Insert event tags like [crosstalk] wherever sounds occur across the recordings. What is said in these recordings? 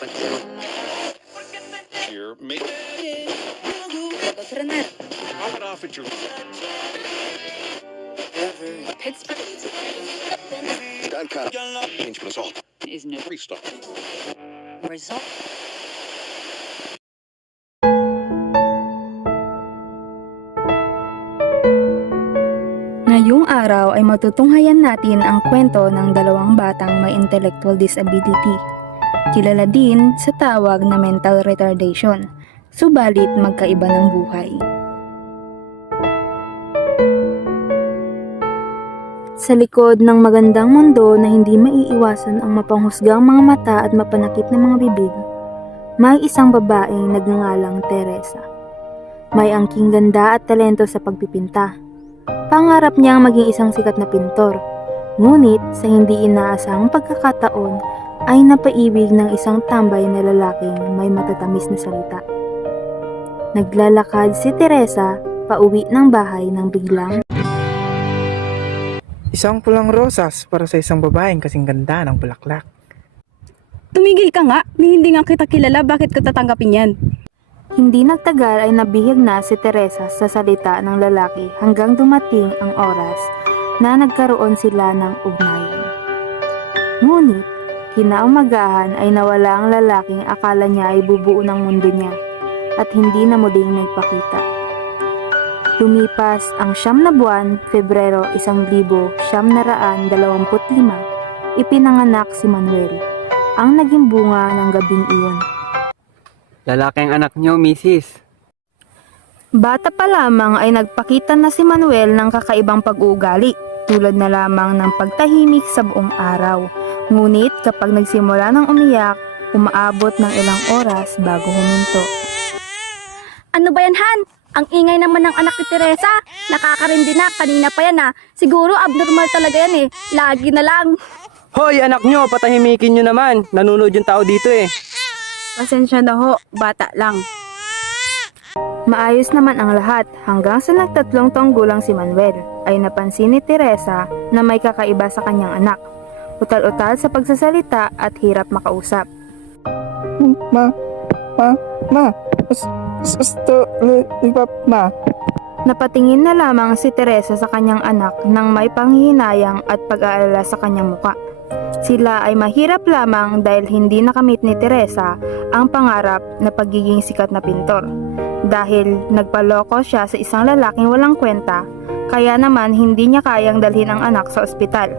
Here, make drop it off at your Pittsburgh. Change result. is no Restart. result. Ngayong araw ay matutunghayan natin ang kwento ng dalawang batang may intellectual disability. Kilala din sa tawag na mental retardation, subalit magkaiba ng buhay. Sa likod ng magandang mundo na hindi maiiwasan ang mapanghusgang mga mata at mapanakit na mga bibig, may isang babaeng nagngangalang Teresa. May angking ganda at talento sa pagpipinta. Pangarap niyang maging isang sikat na pintor. Ngunit sa hindi inaasahang pagkakataon ay napaibig ng isang tambay na lalaking may matatamis na salita. Naglalakad si Teresa pauwi ng bahay ng biglang Isang pulang rosas para sa isang babaeng kasing ganda ng bulaklak. Tumigil ka nga, ni hindi nga kita kilala, bakit ko tatanggapin yan? Hindi nagtagal ay nabihag na si Teresa sa salita ng lalaki hanggang dumating ang oras na nagkaroon sila ng ugnayan. Ngunit, kinaumagahan ay nawala ang lalaking akala niya ay bubuo ng mundo niya at hindi na muling nagpakita. Lumipas ang siyam na buwan, dalawamput lima, ipinanganak si Manuel, ang naging bunga ng gabing iyon. Lalaki ang anak niyo, misis. Bata pa lamang ay nagpakita na si Manuel ng kakaibang pag-uugali, tulad na lamang ng pagtahimik sa buong araw. Ngunit kapag nagsimula ng umiyak, umaabot ng ilang oras bago huminto. Ano ba yan, Han? Ang ingay naman ng anak ni Teresa. Nakakarindi na, kanina pa yan ah. Siguro abnormal talaga yan eh. Lagi na lang. Hoy, anak niyo, patahimikin niyo naman. Nanonood yung tao dito eh. Pasensya na ho, bata lang. Maayos naman ang lahat hanggang sa nagtatlong taong gulang si Manuel ay napansin ni Teresa na may kakaiba sa kanyang anak. Utal-utal sa pagsasalita at hirap makausap. Ma, ma, ma, Gus- gusto, ma. Napatingin na lamang si Teresa sa kanyang anak nang may panghihinayang at pag-aalala sa kanyang muka. Sila ay mahirap lamang dahil hindi nakamit ni Teresa ang pangarap na pagiging sikat na pintor. Dahil nagpaloko siya sa isang lalaking walang kwenta, kaya naman hindi niya kayang dalhin ang anak sa ospital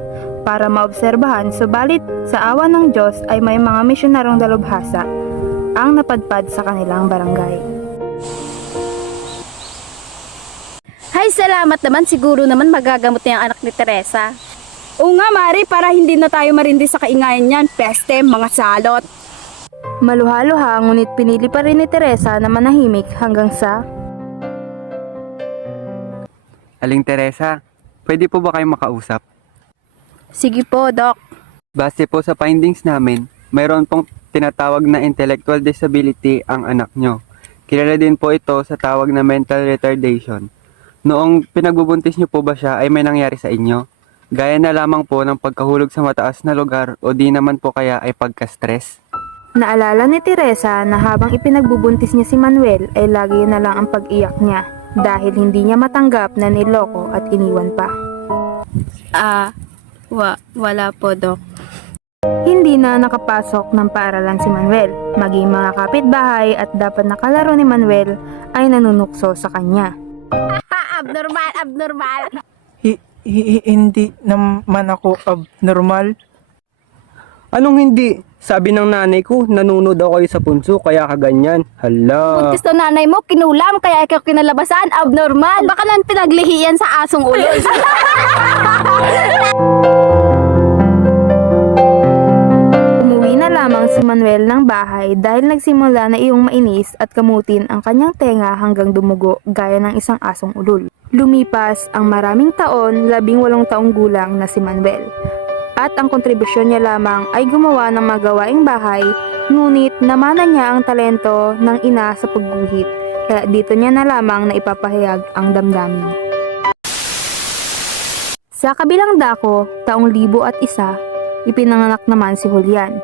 para maobserbahan subalit sa awa ng Diyos ay may mga misyonarong dalubhasa ang napadpad sa kanilang barangay. Hay, salamat naman. Siguro naman magagamot niya ang anak ni Teresa. Oo nga, Mari, para hindi na tayo marindi sa kaingayan yan. Peste, mga salot. Maluha-luha ngunit pinili pa rin ni Teresa na manahimik hanggang sa Aling Teresa, pwede po ba kayong makausap? Sige po, Doc. Base po sa findings namin, mayroon pong tinatawag na intellectual disability ang anak nyo. Kilala din po ito sa tawag na mental retardation. Noong pinagbubuntis niyo po ba siya ay may nangyari sa inyo? Gaya na lamang po ng pagkahulog sa mataas na lugar o di naman po kaya ay pagka-stress? Naalala ni Teresa na habang ipinagbubuntis niya si Manuel ay lagi na lang ang pag-iyak niya dahil hindi niya matanggap na niloko at iniwan pa. Ah, wa wala po, Doc. Hindi na nakapasok ng paaralan si Manuel, maging mga kapitbahay at dapat nakalaro ni Manuel ay nanunukso sa kanya. abnormal, abnormal. Hi, hi- hindi naman ako abnormal. Anong hindi? Sabi ng nanay ko, nanunod ako kayo sa punso, kaya kaganyan. Hala. Buntis to nanay mo, kinulam, kaya ikaw kinalabasan, abnormal. Baka nang pinaglihiyan sa asong ulo. [laughs] Umuwi na lamang si Manuel ng bahay dahil nagsimula na iyong mainis at kamutin ang kanyang tenga hanggang dumugo gaya ng isang asong ulol. Lumipas ang maraming taon, labing walong taong gulang na si Manuel. At ang kontribusyon niya lamang ay gumawa ng magawaing bahay, ngunit namana niya ang talento ng ina sa pagguhit. Kaya dito niya na lamang na ipapahayag ang damdamin. Sa kabilang dako, taong libo at isa, ipinanganak naman si Julian.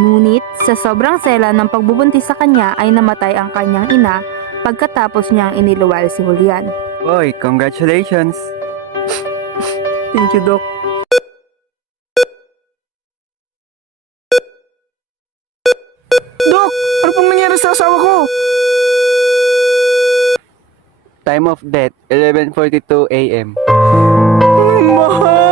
Ngunit sa sobrang sela ng pagbubuntis sa kanya ay namatay ang kanyang ina pagkatapos niyang iniluwal si Julian. Boy, congratulations! Thank you, Doc. Doc! Nangyari sa asawa ko? Time of death, 11.42 a.m. Mahal!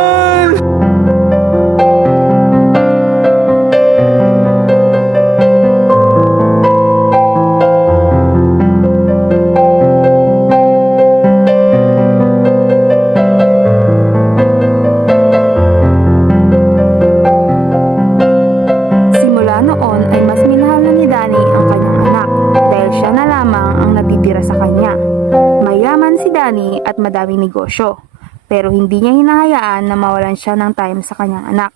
Madaming negosyo pero hindi niya hinahayaan na mawalan siya ng time sa kanyang anak.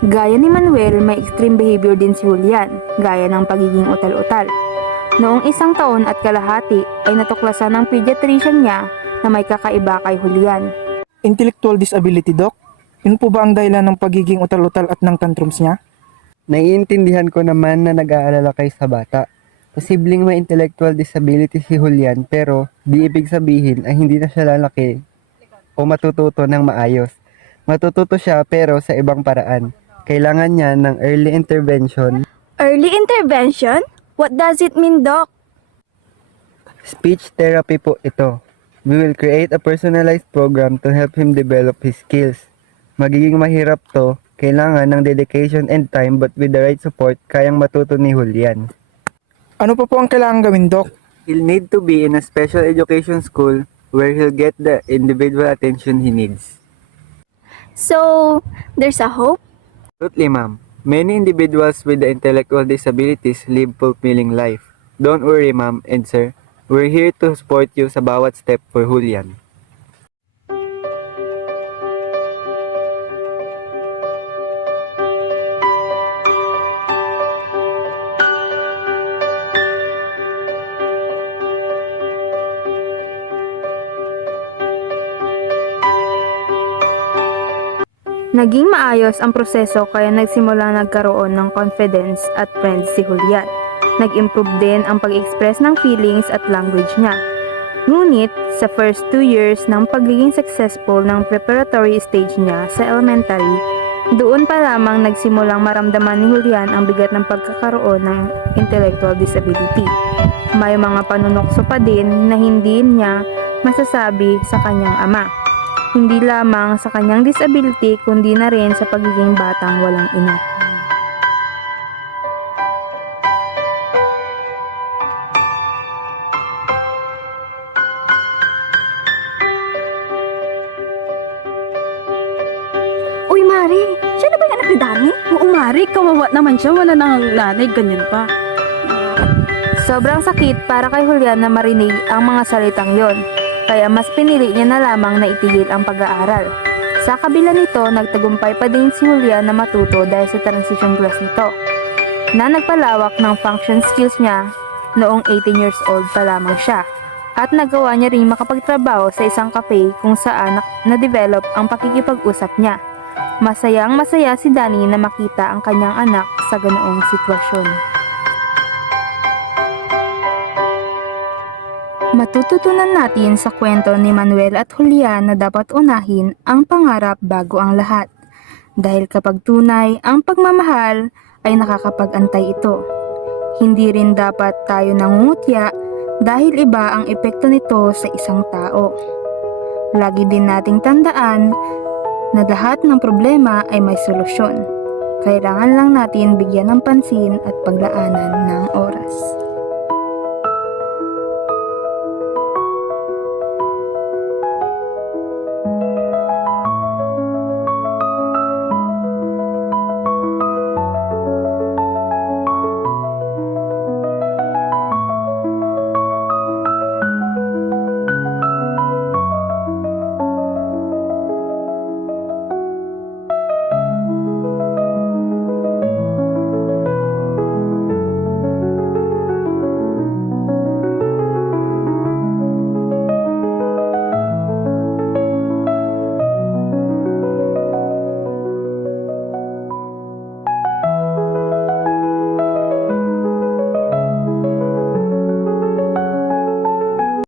Gaya ni Manuel, may extreme behavior din si Julian, gaya ng pagiging utal-utal. Noong isang taon at kalahati ay natuklasan ng pediatrician niya na may kakaiba kay Julian. Intellectual disability, Doc? Yun po ba ang dahilan ng pagiging utal-utal at ng tantrums niya? Naiintindihan ko naman na nag-aalala kayo sa bata. Posibleng may intellectual disability si Julian pero di ibig sabihin ay hindi na siya lalaki o matututo ng maayos. Matututo siya pero sa ibang paraan. Kailangan niya ng early intervention, Early intervention? What does it mean, Doc? speech therapy po ito. We will create a personalized program to help him develop his skills. Magiging mahirap to, kailangan ng dedication and time but with the right support, kayang matuto ni Julian. Ano pa po ang kailangan gawin, Doc? He'll need to be in a special education school where he'll get the individual attention he needs. So, there's a hope? Absolutely, ma'am. Many individuals with the intellectual disabilities live fulfilling life. Don't worry, ma'am and sir. We're here to support you sa bawat step for Julian. Naging maayos ang proseso kaya nagsimula nagkaroon ng confidence at friends si Julian. Nag-improve din ang pag-express ng feelings at language niya. Ngunit, sa first two years ng pagiging successful ng preparatory stage niya sa elementary, doon pa lamang nagsimulang maramdaman ni Julian ang bigat ng pagkakaroon ng intellectual disability. May mga panunokso pa din na hindi niya masasabi sa kanyang ama hindi lamang sa kanyang disability kundi na rin sa pagiging batang walang ina. Uy, Mari, siya na ba yung anak ni Danny? Oo, Mari, kawawa naman siya. Wala nang nanay, ganyan pa. Sobrang sakit para kay Julian na marinig ang mga salitang yon, kaya mas pinili niya na lamang na itigil ang pag-aaral. Sa kabila nito, nagtagumpay pa din si Julian na matuto dahil sa transition class nito, na nagpalawak ng function skills niya noong 18 years old pa lamang siya. At nagawa niya rin makapagtrabaho sa isang cafe kung saan na-develop ang pakikipag-usap niya. Masayang masaya si Danny na makita ang kanyang anak sa ganoong sitwasyon. Matututunan natin sa kwento ni Manuel at Julian na dapat unahin ang pangarap bago ang lahat. Dahil kapag tunay ang pagmamahal ay nakakapag-antay ito. Hindi rin dapat tayo nangungutya dahil iba ang epekto nito sa isang tao. Lagi din nating tandaan na lahat ng problema ay may solusyon. Kailangan lang natin bigyan ng pansin at paglaanan ng oras.